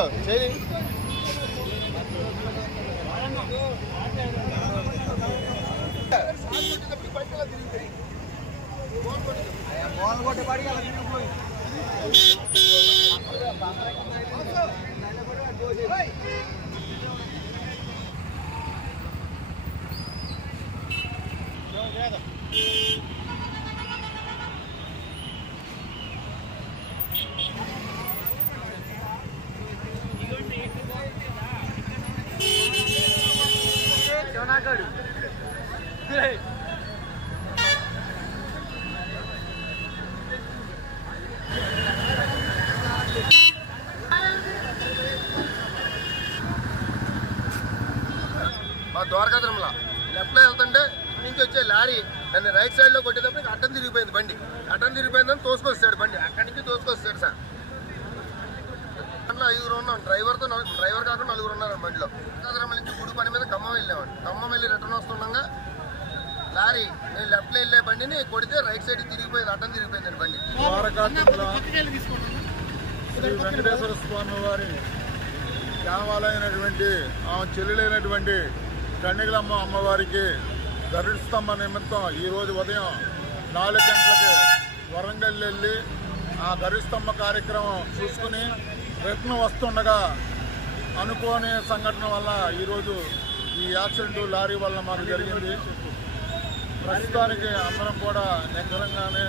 మా ద్వారకా తిరుమల లెఫ్ట్లో వెళ్తుంటే నుంచి వచ్చే లారీ దాన్ని రైట్ సైడ్ లో కొట్టేటప్పుడు అడ్డం తిరిగిపోయింది బండి. అడ్డం తిరిగిపోయిందని తోసుకొస్తాడు బండి, అక్కడి నుంచి తోసుకొస్తాడు సార్. దాంట్లో 5 ఉన్నాం, డ్రైవర్ కాకుండా 4 ఉన్నారు బండిలో. తిరుమల నుంచి గుడి పని మీద ఖమ్మం వెళ్ళామండి. ఖమ్మం వెళ్ళి రిటర్న్ వస్తుండగా లారీ నేను లెఫ్ట్లో వెళ్ళే బండిని కొడితే రైట్ సైడ్ తిరిగిపోయింది, అడ్డం తిరిగిపోయిందండి బండి. ద్వారకా తిరుమల శ్రీ వెంకటేశ్వర స్వామి వారి దేవాలయమైనటువంటి ఆ చెల్లెలైనటువంటి కన్నికలమ్మ అమ్మవారికి గరుడ స్తంభ నిమిత్తం ఈరోజు ఉదయం 4 గంటలకి వరంగల్ వెళ్ళి ఆ గరుడ స్తంభ కార్యక్రమం చూసుకుని రిటర్న్ వస్తుండగా అనుకోని సంఘటన వల్ల ఈరోజు ఈ యాక్సిడెంట్ లారీ వల్ల మాకు జరిగింది. ప్రస్తుతానికి అందరం కూడా నిగ్రహంగానే